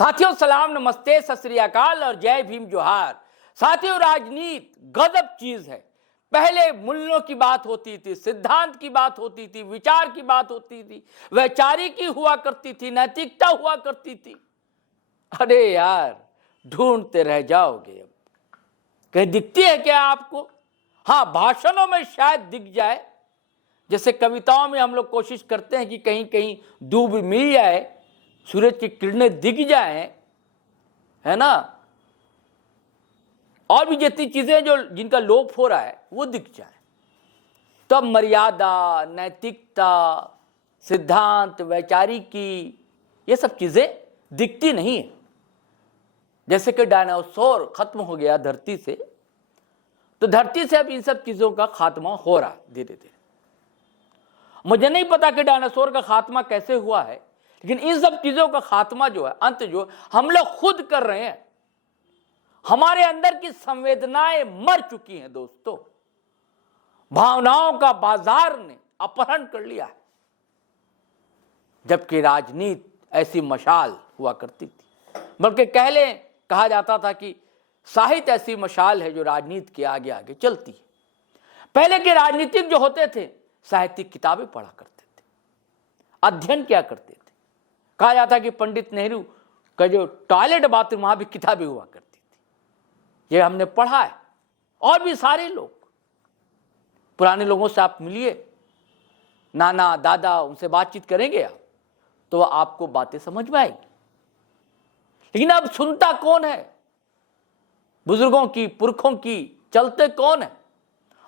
साथियों सलाम, नमस्ते, सत श्री अकाल और जय भीम जोहार। साथियों, राजनीति गजब चीज है। पहले मूल्यों की बात होती थी, सिद्धांत की बात होती थी, विचार की बात होती थी, वैचारिकी हुआ करती थी, नैतिकता हुआ करती थी। अरे यार, ढूंढते रह जाओगे। अब कहीं दिखती है क्या आपको? हाँ, भाषणों में शायद दिख जाए, जैसे कविताओं में हम लोग कोशिश करते हैं कि कहीं कहीं डूब मिल जाए, सूरज की किरणें दिख जाएं, है ना। और भी जितनी चीजें जो जिनका लोप हो रहा है वो दिख जाए, तब मर्यादा, नैतिकता, सिद्धांत, वैचारिकी, ये सब चीजें दिखती नहीं है। जैसे कि डायनासोर खत्म हो गया धरती से, तो धरती से अब इन सब चीजों का खात्मा हो रहा है धीरे धीरे। मुझे नहीं पता कि डायनासोर का खात्मा कैसे हुआ है, लेकिन इन सब चीजों का खात्मा जो है, अंत जो हम लोग खुद कर रहे हैं। हमारे अंदर की संवेदनाएं मर चुकी हैं दोस्तों। भावनाओं का बाजार ने अपहरण कर लिया है। जबकि राजनीति ऐसी मशाल हुआ करती थी, बल्कि कहा जाता था कि साहित्य ऐसी मशाल है जो राजनीति के आगे आगे चलती है। पहले के राजनीतिक जो होते थे, साहित्यिक किताबें पढ़ा करते थे, अध्ययन क्या करते थे। कहा जाता कि पंडित नेहरू का जो टॉयलेट बाथरूम, वहां भी किताबें हुआ करती थी। ये हमने पढ़ा है। और भी सारे लोग, पुराने लोगों से आप मिलिए, नाना दादा, उनसे बातचीत करेंगे आप, तो आपको बातें समझ में आएगी। लेकिन अब सुनता कौन है? बुजुर्गों की, पुरखों की चलते कौन है?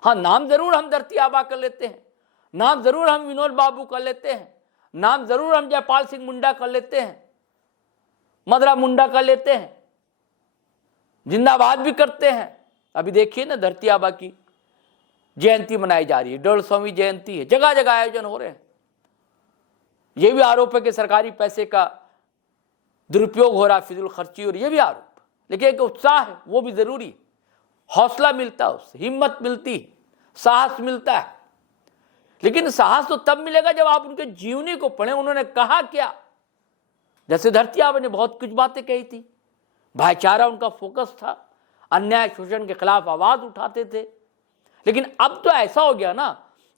हाँ, नाम जरूर हम धरती आबा कर लेते हैं, नाम जरूर हम विनोद बाबू कर लेते हैं, नाम जरूर हम जयपाल सिंह मुंडा कर लेते हैं, मदरा मुंडा कर लेते हैं, जिंदाबाद भी करते हैं। अभी देखिए ना, धरती आबा की जयंती मनाई जा रही है, 150वीं जयंती है, जगह जगह आयोजन हो रहे हैं। यह भी आरोप है कि सरकारी पैसे का दुरुपयोग हो रहा, फिजूल खर्ची हो रही, यह भी आरोप। लेकिन एक उत्साह है, वो भी जरूरी है। हौसला मिलता है, उससे हिम्मत मिलती है, साहस मिलता है। लेकिन साहस तो तब मिलेगा जब आप उनके जीवनी को पढ़ें। उन्होंने कहा क्या? जैसे धरती आबा ने बहुत कुछ बातें कही थी, भाईचारा उनका फोकस था, अन्याय शोषण के खिलाफ आवाज उठाते थे। लेकिन अब तो ऐसा हो गया ना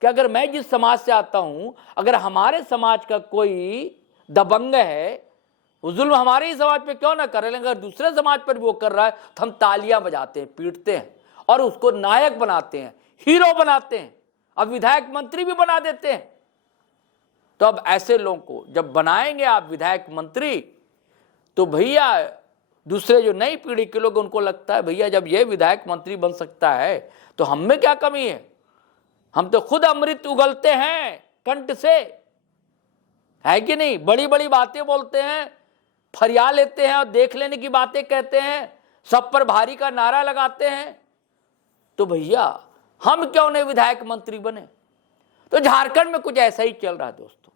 कि अगर मैं जिस समाज से आता हूं, अगर हमारे समाज का कोई दबंग है, वो जुल्म हमारे ही समाज पे क्यों ना करे, लेकिन अगर दूसरे समाज पर भी वो कर रहा है तो हम तालियां बजाते हैं, पीटते हैं और उसको नायक बनाते हैं, हीरो बनाते हैं। अब विधायक मंत्री भी बना देते हैं। तो अब ऐसे लोगों को जब बनाएंगे आप विधायक मंत्री, तो भैया दूसरे जो नई पीढ़ी के लोग, उनको लगता है भैया जब ये विधायक मंत्री बन सकता है तो हम में क्या कमी है? हम तो खुद अमृत उगलते हैं कंठ से, है कि नहीं? बड़ी बड़ी बातें बोलते हैं, फरिया लेते हैं और देख लेने की बातें कहते हैं, सब पर भारी का नारा लगाते हैं। तो भैया हम क्यों नहीं विधायक मंत्री बने? तो झारखंड में कुछ ऐसा ही चल रहा है दोस्तों।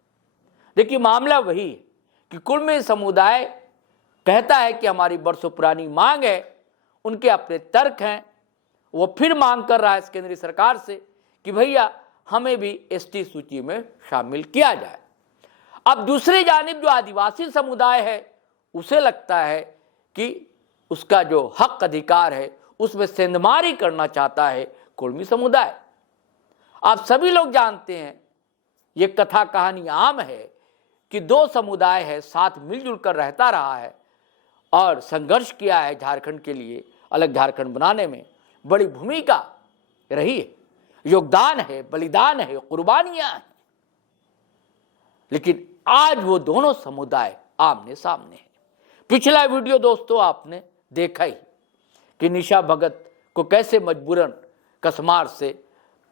देखिए, मामला वही है कि कुर्मी समुदाय कहता है कि हमारी बरसों पुरानी मांग है, उनके अपने तर्क हैं, वो फिर मांग कर रहा है इस केंद्रीय सरकार से कि भैया हमें भी एसटी सूची में शामिल किया जाए। अब दूसरी जानिब जो आदिवासी समुदाय है, उसे लगता है कि उसका जो हक अधिकार है उसमें सेंधमारी करना चाहता है कुर्मी समुदाय। आप सभी लोग जानते हैं, ये कथा कहानी आम है कि दो समुदाय है, साथ मिलजुल कर रहता रहा है और संघर्ष किया है झारखंड के लिए, अलग झारखंड बनाने में बड़ी भूमिका रही है, योगदान है, बलिदान है, कुर्बानियां हैं। लेकिन आज वो दोनों समुदाय आमने सामने हैं। पिछला वीडियो दोस्तों आपने देखा ही कि निशा भगत को कैसे मजबूरन कसमार से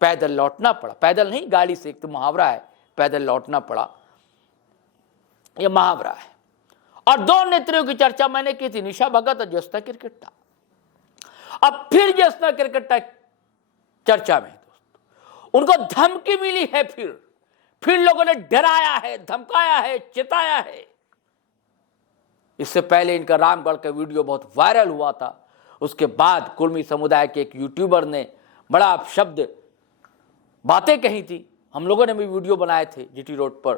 पैदल लौटना पड़ा, पैदल नहीं गाड़ी से, एक तो मुहावरा है, पैदल लौटना पड़ा, यह मुहावरा है। और दो नेत्रियों की चर्चा मैंने की थी, निशा भगत और ज्योत्सना किरकिट्टा। अब फिर ज्योत्सना किरकिट्टा चर्चा में दोस्तों, उनको धमकी मिली है, फिर लोगों ने डराया है, धमकाया है, चिताया है। इससे पहले इनका रामगढ़ का वीडियो बहुत वायरल हुआ था, उसके बाद कुर्मी समुदाय के एक यूट्यूबर ने बड़ा शब्द बातें कही थी। हम लोगों ने भी वीडियो बनाए थे, जीटी रोड पर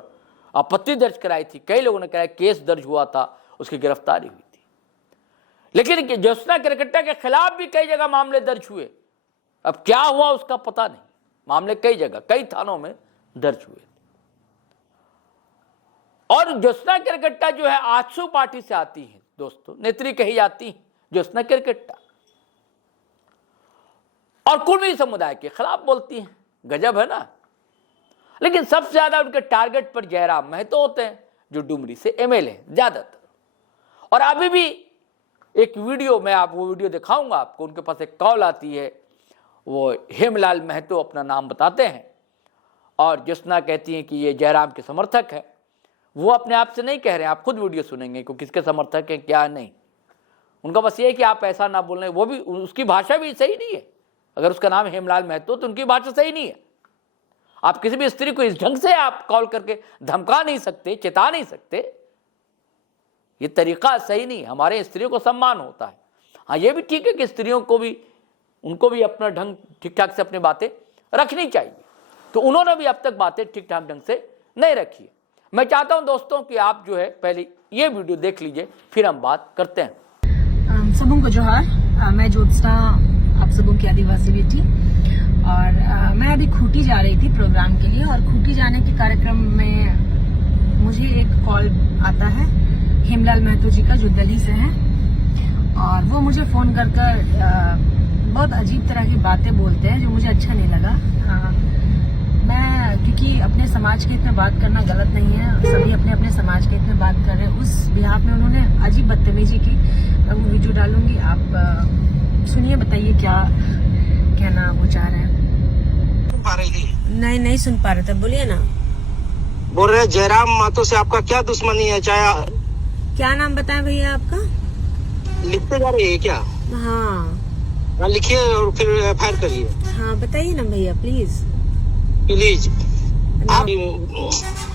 आपत्ति दर्ज कराई थी, कई लोगों ने कहा केस दर्ज हुआ था उसकी गिरफ्तारी हुई थी। लेकिन ज्योत्सना केरकेट्टा के खिलाफ भी कई जगह मामले दर्ज हुए। अब क्या हुआ उसका पता नहीं। मामले कई जगह, कई थानों में दर्ज हुए। और ज्योत्सना केरकेट्टा जो है आजसू पार्टी से आती है दोस्तों, नेत्री कही जाती है ज्योत्सना केरकेट्टा, और कुर्मी समुदाय के खिलाफ बोलती हैं। गजब है ना। लेकिन सबसे ज्यादा उनके टारगेट पर जयराम महतो होते हैं, जो डुमरी से एमएलए हैं ज्यादातर। और अभी भी एक वीडियो, मैं आपको वीडियो दिखाऊंगा आपको, उनके पास एक कॉल आती है, वो हेमलाल महतो अपना नाम बताते हैं, और ज्योत्सना कहती हैं कि ये जयराम के समर्थक है। वो अपने आप से नहीं कह रहे हैं, आप खुद वीडियो सुनेंगे कि किसके समर्थक हैं क्या नहीं। उनका बस ये है कि आप ऐसा ना बोलें। वो भी, उसकी भाषा भी सही नहीं है। अगर उसका नाम हेमलाल महतो तो उनकी भाषा सही नहीं है। आप किसी भी स्त्री को इस ढंग से आप कॉल करके धमका नहीं सकते, चेता नहीं सकते। ये तरीका सही नहीं। हमारे स्त्रियों को सम्मान होता है। हाँ, ये भी ठीक है कि स्त्रियों को भी, उनको भी अपना ढंग ठीक ठाक से अपनी बातें रखनी चाहिए। तो उन्होंने भी अब तक बातें ठीक ठाक ढंग से नहीं रखी है। मैं चाहता हूं दोस्तों कि आप जो है पहले ये वीडियो देख लीजिए, फिर हम बात करते हैं। सबों को जोहार। मैं ज्योत्सना, आप सबों की आदिवासी बेटी, और मैं अभी खूंटी जा रही थी प्रोग्राम के लिए, और खूंटी जाने के कार्यक्रम में मुझे एक कॉल आता है हेमलाल महतो जी का, जो दिल्ली से हैं, और वो मुझे फोन कर बहुत अजीब तरह की बातें बोलते हैं, जो मुझे अच्छा नहीं लगा। मैं, क्योंकि अपने समाज के हित में बात करना गलत नहीं है, सभी अपने अपने समाज के हित में बात कर रहे हैं, उस बिहाफ में उन्होंने अजीब बदतमीजी की। मैं वो वीडियो डालूंगी, आप सुनिए, बताइए क्या कहना वो चाह रहे हैं। सुन पा रही थी? नहीं सुन पा रहे थे, बोलिए ना। बोल रहे जयराम महतो से आपका क्या दुश्मनी है? चाहे क्या नाम बताएं भैया आपका? लिखते जा रही है क्या? हाँ लिखिए और फिर एफआईआर करिए। हाँ, बताइए ना भैया प्लीज। प्लीज। आप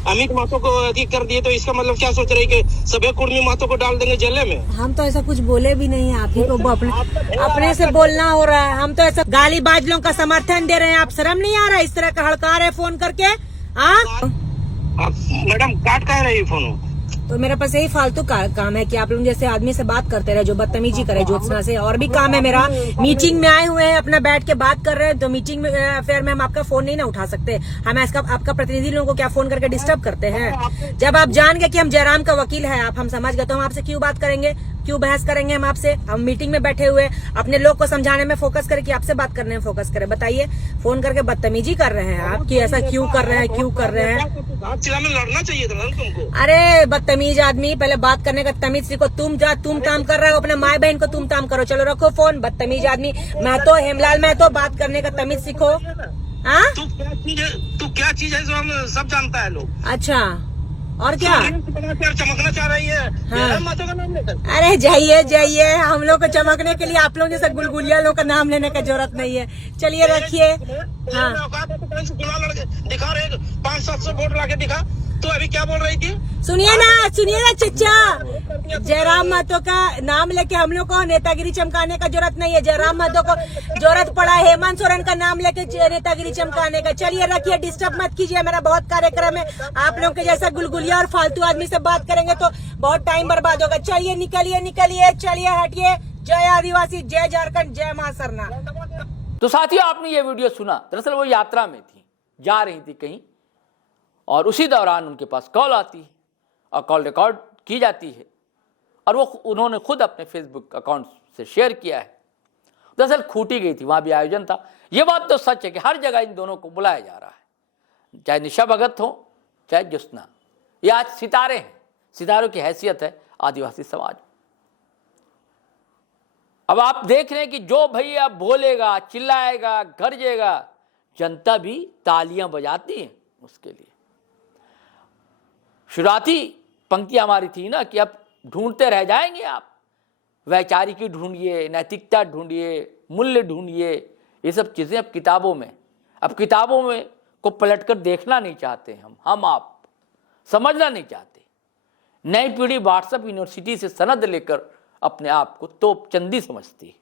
अमित महतो को अधिक कर दिए, तो इसका मतलब क्या सोच रही कि सभी कुर्मी महतो को डाल देंगे जेल में? हम तो ऐसा कुछ बोले भी नहीं है, आप ही को अपने से बोलना हो रहा है। हम तो ऐसा गालीबाज लोगों का समर्थन दे रहे हैं। आप शर्म नहीं आ रहा इस तरह का हड़का रहे फोन करके? मैडम काट कह रही फोन? तो मेरे पास यही फालतू काम है कि आप लोग जैसे आदमी से बात करते रहे, जो बदतमीजी करे ज्योत्सना से। और भी काम है मेरा, मीटिंग में आए हुए हैं, अपना बैठ के बात कर रहे हैं, तो मीटिंग में फिर में हम आपका फोन नहीं ना उठा सकते। हम आपका प्रतिनिधि लोगों को क्या फोन करके डिस्टर्ब करते हैं? जब आप जान गए कि हम जयराम का वकील है, हम समझ गए, तो हम आपसे क्यों बात करेंगे, क्यों बहस करेंगे हम आपसे? हम मीटिंग में बैठे हुए अपने लोग को समझाने में फोकस करें कि आपसे बात करने में फोकस करें। बताइए, फोन करके बदतमीजी कर रहे हैं आप कि ऐसा क्यों कर रहे हैं, क्यों कर रहे हैं? में लड़ना चाहिए था ना तुमको। अरे बदतमीज आदमी, पहले बात करने का तमीज सीखो। तुम काम कर रहे हो, अपने माँ बहन को तुम काम करो। चलो रखो फोन, बदतमीज आदमी। मैं तो हेमलाल में तो बात करने का तमीज सीखो। हाँ, तू क्या चीज है जो हम सब जानता है लोग। अच्छा, और क्या चमकना चाह रही है? हाँ। महतो का नाम लेकर? अरे जाइए, हम लोग को चमकने के लिए आप लोग जैसे गुलगुलिया लोग का नाम लेने का जरूरत नहीं है। चलिए रखिए। हाँ, दिखा रहे 500-700 वोट लाके दिखा। तो अभी क्या बोल रही थी? सुनिए ना चचा, जयराम महतो का नाम लेके हम लोग को नेतागिरी चमकाने का जरूरत नहीं है। जयराम महतो को जरूरत पड़ा हेमंत सोरेन का नाम लेके नेतागिरी चमकाने का। चलिए रखिए, डिस्टर्ब मत कीजिए, मेरा बहुत कार्यक्रम है। आप लोग के जैसा गुलगुलिया और फालतू आदमी से बात करेंगे तो बहुत टाइम बर्बाद होगा। चलिए निकलिए, चलिए हटिए। जय आदिवासी, जय झारखंड, जय मां सरना। तो साथियों, आपने ये वीडियो सुना। दरअसल वो यात्रा में थी, जा रही थी कहीं, और उसी दौरान उनके पास कॉल आती है और कॉल रिकॉर्ड की जाती है, और वो उन्होंने खुद अपने फेसबुक अकाउंट से शेयर किया है। दरअसल खूंटी गई थी, वहाँ भी आयोजन था। ये बात तो सच है कि हर जगह इन दोनों को बुलाया जा रहा है, चाहे निशा भगत हो चाहे ज्योत्सना। ये आज सितारे हैं, सितारों की हैसियत है आदिवासी समाज। अब आप देख रहे हैं कि जो भैया बोलेगा, चिल्लाएगा, गरजेगा, जनता भी तालियां बजाती है उसके लिए। शुरुआती पंक्ति हमारी थी ना कि अब ढूंढते रह जाएंगे आप, वैचारिकी ढूंढिए, नैतिकता ढूंढिए, मूल्य ढूंढिए, ये सब चीज़ें अब किताबों में को पलटकर देखना नहीं चाहते हम आप समझना नहीं चाहते। नई पीढ़ी व्हाट्सएप यूनिवर्सिटी से सनद लेकर अपने आप को तोपचंद समझती।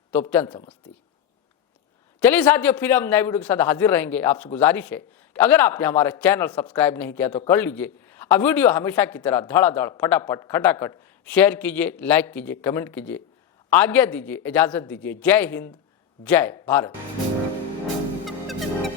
चलिए साथियों, फिर हम नए वीडियो के साथ हाजिर रहेंगे। आपसे गुजारिश है कि अगर आपने हमारा चैनल सब्सक्राइब नहीं किया तो कर लीजिए। अब वीडियो हमेशा की तरह धड़ाधड़ फटाफट खटाखट शेयर कीजिए, लाइक कीजिए, कमेंट कीजिए। आज्ञा दीजिए, इजाज़त दीजिए। जय हिंद, जय भारत।